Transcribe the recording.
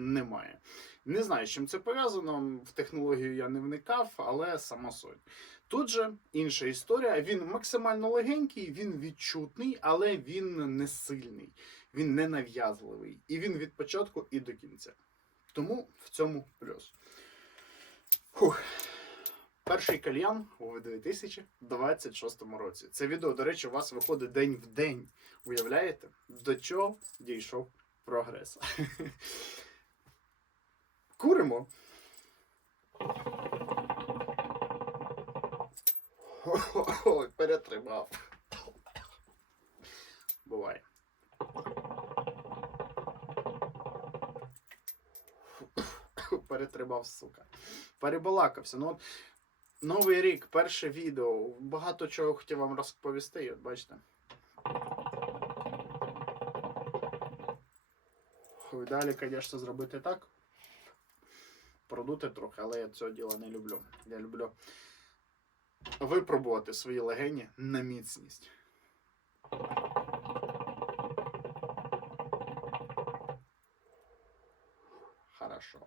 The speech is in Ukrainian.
немає. Не знаю, з чим це пов'язано. В технологію я не вникав, але сама суть. Тут же інша історія. Він максимально легенький, він відчутний, але він не сильний, він не нав'язливий. І він від початку і до кінця. Тому в цьому плюс. Фух. Перший кальян у 2026 році. Це відео, до речі, у вас виходить день в день. Уявляєте, до чого дійшов прогрес? Куримо. Ой, перетримав. Буває. Перетримав, сука. Перебалакався. Ну, новий рік, перше відео. Багато чого хотів вам розповісти, от бачите. В ідеалі, звісно, зробити так. Продути трохи, але я цього діла не люблю. Я люблю випробувати свої легені на міцність. Хорошо.